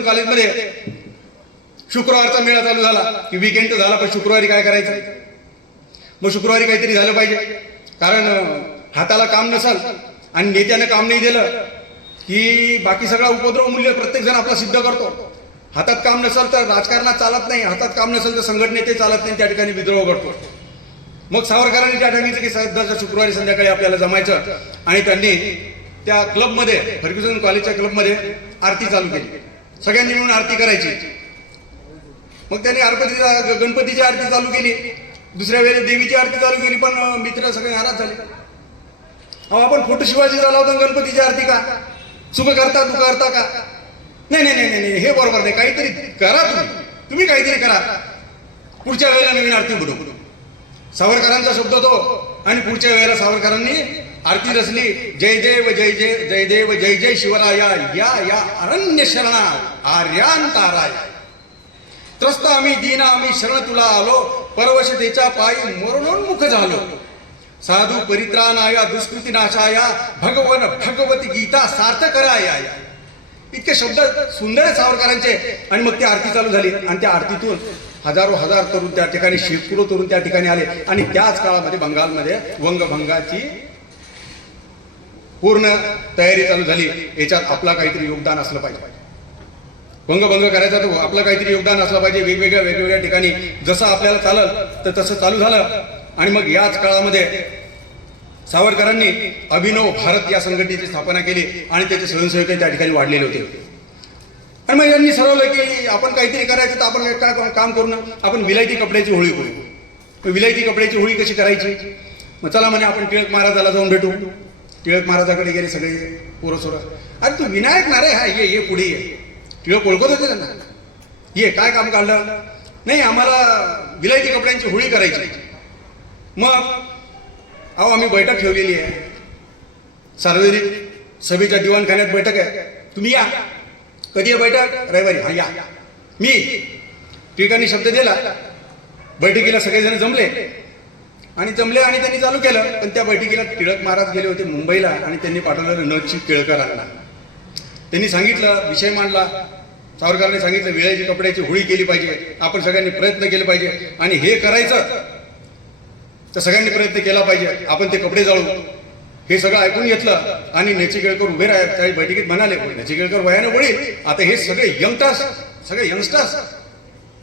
Fergusson कॉलेजमध्ये शुक्रवारचा मेळा चालू झाला. की विकेंड तर झाला पण शुक्रवारी काय करायचं? मग शुक्रवारी काहीतरी झालं पाहिजे. कारण हाताला काम नसाल आणि नेत्यानं काम नाही दिलं की बाकी सगळा उपद्रव मूल्य प्रत्येक जण आपला सिद्ध करतो. हातात काम नसेल तर राजकारणात चालत नाही हातात काम नसेल तर संघटनेत चालत नाही त्या ठिकाणी विद्रोह करतो. मग सावरकरांनी त्या ठिकाणी की दर शुक्रवारी संध्याकाळी आपल्याला जमायचं आणि त्यांनी त्या क्लबमध्ये फर्ग्युसन कॉलेजच्या क्लबमध्ये आरती चालू केली. सगळ्यांनी मिळून आरती करायची. मग त्यांनी आरती गणपतीची आरती चालू केली. दुसऱ्या वेळेला देवीची आरती चालू केली पण मित्र सगळे नाराज झाले. अहो आपण फोटो शिवाजी झाला होता गणपतीची आरती का? सुख करता दुःख करता का? नाही नाही नाही नाही नाही, हे बरोबर नाही. काहीतरी करा तुम्ही. तुम्ही काहीतरी करा. पुढच्या वेळेला नवीन आरती म्हणू सावरकरांचा शब्द तो. आणि पुढच्या वेळेला सावरकरांनी आरती रचली. जय देव जय जय जय देव जय जय शिवराया. या या अरण्य शरणा आर्यांताराय त्रस्त आम्ही दीना आम्ही शरण तुला आलो. परवशतेच्या पायी मरणोन्मुख झालो. साधू परित्राणाया दुष्कृती नाशाया भगवन भगवती गीता सार्थ कराया. इतके शब्द सुंदर सावरकरांचे. आणि मग ती आरती चालू झाली. आणि त्या आरतीतून हजारो हजार तरुण त्या ठिकाणी शेकडो तरुण त्या ठिकाणी आले. आणि त्याच काळामध्ये बंगालमध्ये वंगभंगाची पूर्ण तयारी चालू झाली याच्यात आपला काहीतरी योगदान असलं पाहिजे. भंगभंग करायचा तर आपलं काहीतरी योगदान असलं पाहिजे वेगवेगळ्या वेगवेगळ्या ठिकाणी. जसं आपल्याला चालल तर तसं चालू झालं. आणि मग याच काळामध्ये सावरकरांनी अभिनव भारत या संघटनेची स्थापना केली आणि त्याचे स्वयंसेवक त्या ठिकाणी वाढलेले होते. आणि मग यांनी ठरवलं की आपण काहीतरी करायचं तर आपण काय काम करू ना. आपण विलायती कपड्याची होळी करू. विलायती कपड्याची होळी कशी करायची? मग चला म्हणे आपण टिळक महाराजाला जाऊन भेटू. टिळक महाराजाकडे गेले सगळे पोरं सोरं. अरे तू विनायक ना रे हा ये ये पुढे ये. टिळक ओळखत होते त्यांना. ये काय काम काढलं? नाही आम्हाला विलायती कपड्यांची होळी करायची. मग अहो आम्ही बैठक ठेवलेली आहे. सार्वजनिक सभेच्या दिवाणखान्यात बैठक आहे. तुम्ही या. कधी आहे बैठक? रविवारी. हा या. मी टिळकांनी शब्द दिला. बैठकीला सगळेजण जमले. आणि जमले आणि त्यांनी चालू केलं. पण त्या बैठकीला टिळक महाराज गेले होते मुंबईला आणि त्यांनी पाठवलेलं नची टिळकरांना त्यांनी सांगितलं विषय मांडला. सावरकरांनी सांगितलं वेळेची कपड्याची होळी केली पाहिजे. आपण सगळ्यांनी प्रयत्न केले पाहिजे. आणि हे करायचं तर सगळ्यांनी प्रयत्न केला पाहिजे. आपण ते कपडे जाळू. हे सगळं ऐकून घेतलं. आणि नेचिकेळकर उभे राहत काही बैठकीत म्हणाले नेचिकेळकर वयाने वडील. आता हे सगळे यंगस्टर्स सगळे यंगस्टर्स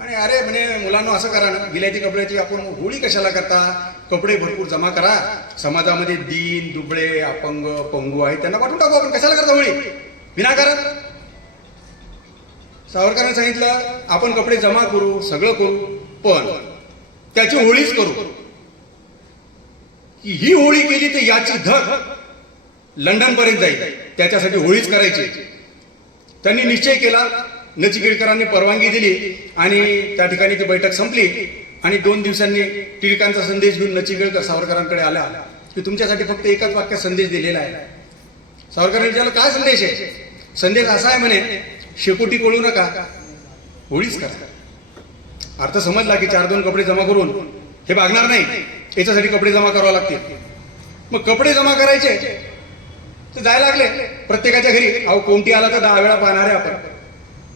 आणि अरे म्हणे मुलांना असं करा ना. विलायती कपड्याची आपण होळी कशाला करता? कपडे भरपूर जमा करा. समाजामध्ये दीन दुबळे अपंग पंगू आहेत त्यांना पाठवून टाकू आपण. कशाला करता होळी? विनाकारण. सावरकरांनी सांगितलं आपण कपडे जमा करू सगळं करू पण त्याची होळीच करू. की ही होळी केली तर याची धग लंडन पर्यंत जाईल. त्याच्यासाठी होळीच करायची. त्यांनी निश्चय केला नचिकेळकरांनी परवानगी दिली आणि त्या ठिकाणी ती बैठक संपली आणि दोन दिवसांनी टिळकांचा संदेश घेऊन नचिकेळकर सावरकरांकडे आला की तुमच्यासाठी फक्त एकच वाक्य संदेश दिलेला आहे. सावरकरांनी विचारलं काय संदेश आहे? संदेश असा आहे म्हणे शेकोटी कोळू नका होळीच करा. अर्थ समजला की चार दोन कपडे जमा करून हे भागणार नाही याच्यासाठी कपडे जमा करावे लागतील. मग कपडे जमा करायचे तर जायला लागले. प्रत्येकाच्या घरी अहो कोणती आला तर दहा वेळा पाहणार आहे आपण.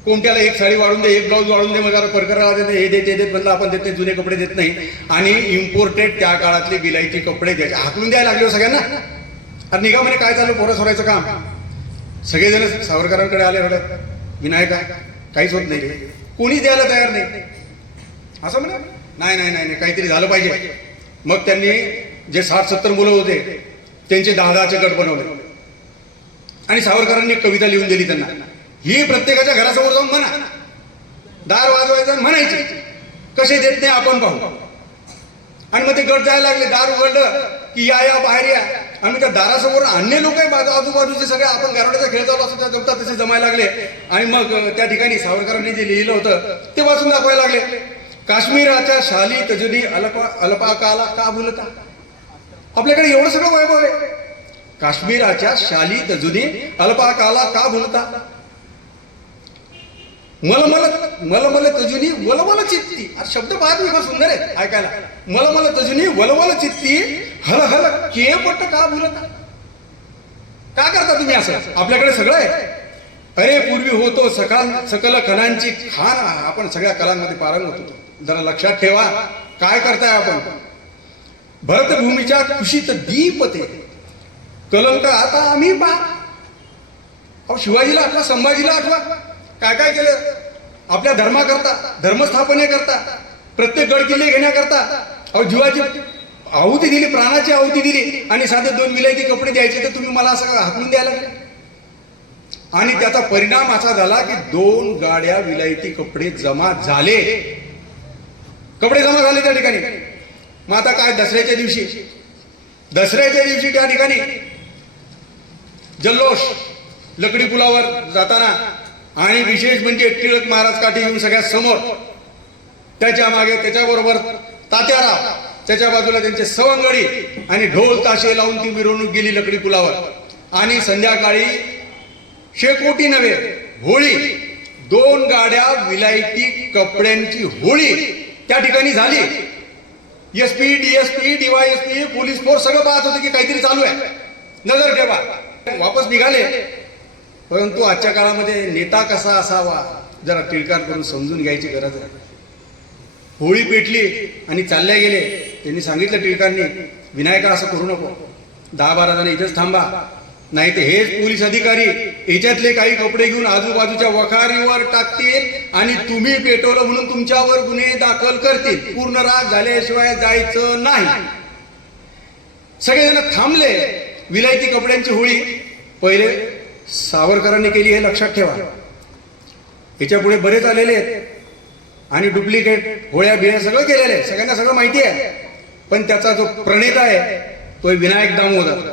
कोणत्याला एक साडी वाढून दे एक ब्लाऊज वाढून दे मग जरा परकराला देते हे देते देत म्हणलं आपण देत नाही जुने कपडे देत नाही. आणि इम्पोर्टेड त्या काळातले बिलाईचे कपडे द्यायचे. हाकलून द्यायला लागले हो सगळ्यांना. अरे निघा म्हणे काय चालू पोरं सोडायचं काम? सगळेजण सावरकरांकडे आले रडत. विनायका काहीच होत नाही रे. कोणीच द्यायला तयार नाही. असं म्हणे? नाही नाही नाही नाही, काहीतरी झालं पाहिजे. मग त्यांनी जे साठ सत्तर मुलं होते त्यांचे दहा दहाचे गट बनवले. आणि सावरकरांनी एक कविता लिहून दिली त्यांना. ही प्रत्येकाच्या घरासमोर जाऊन म्हणा. दार वाजवायचं म्हणायचे. कसे देत नाही आपण पाहू आणि मग ते गट जायला लागले दार उघडलं की या या बाहेर या. आणि त्या दारासमोर अन्य लोक आजूबाजूचे सगळे आपण गारवड्याचा खेळ चालू असतो त्या जमतात तसे जमायला लागले. आणि मग त्या ठिकाणी सावरकरांनी जे लिहिलं होतं ते वाचून दाखवायला लागले. काश्मीराच्या शाली तजुनी अल्पा अल्पाकाला का भुलता? आपल्याकडे एवढं सगळं वैभव आहे. काश्मीराच्या शाली तजुनी अल्पाकाला का भुलता मलमल मलमल तजुनी वलवल चित्ती हा शब्द पाहत मी सुंदर आहे ऐकायला. मलमल तजुनी वलवल चित्ती हल हल के पट्ट का भुलता? का करता तुम्ही असं? आपल्याकडे सगळं आहे. अरे पूर्वी होतो सकाल सकल कलांची खान. आपण सगळ्या कलांमध्ये पारंगत होतो. जरा लक्षात ठेवा. काय करताय आपण? भरतभूमीच्या कुशीत दीप ते. कलंक आता आम्ही पा अहो शिवाजीला आठवा संभाजीला आठवा. काय काय केलं? आपल्या धर्माकरता धर्मस्थापनेकरता प्रत्येक गड किल्ले घेण्याकरता. अहो जीवाची आहुती दिली प्राणाची आहुती दिली आणि साधे दोन विलायती कपडे द्यायचे तर तुम्ही मला असं हाकलून द्यायला आणि त्याचा परिणाम असा झाला की दोन गाड्या विलायती कपडे जमा झाले. कपडे जमा झाले त्या ठिकाणी. मग आता काय दसऱ्याच्या दिवशी? दसऱ्याच्या दिवशी त्या ठिकाणी जल्लोष लकडी पुलावर जाताना आणि विशेष म्हणजे टिळक महाराज काठी घेऊन सगळ्यात समोर त्याच्यामागे त्याच्याबरोबर तात्याराव त्याच्या बाजूला त्यांचे सवंगडी आणि ढोल ताशे लावून ती मिरवणूक गेली लकडी पुलावर. आणि संध्याकाळी शेकोटी नव्हे होळी दोन गाड्या विलायती कपड्यांची होळी त्या ठिकाणी झाली. S P DSP DYSP police force सगळं पाहत होतं की काहीतरी चालू आहे. नजर ठेवा. वापस निघाले. परंतु आजच्या काळामध्ये नेता कसा असावा जरा टिळकार करून समजून घ्यायची गरज आहे. होळी पेटली आणि चालल्या गेले त्यांनी सांगितलं टिळकांनी विनायका असं करू नको. दहा बारा जण इथेच थांबा. नाही तर हेच पोलीस अधिकारी याच्यातले काही कपडे घेऊन आजूबाजूच्या वखारीवर टाकतील आणि तुम्ही पेटवलं म्हणून तुमच्यावर गुन्हे दाखल करतील. पूर्ण राग झाल्याशिवाय जायचं नाही. सगळेजण थांबले. विलायती कपड्यांची होळी. पहिले सावरकरांनी केली हे लक्षात ठेवा. याच्यापुढे बरेच आलेले आहेत. आणि डुप्लिकेट होळ्या बिळ्या सगळं केलेलं आहे. सगळ्यांना सगळं माहिती आहे. पण त्याचा जो प्रणेता आहे तो विनायक दामोदर.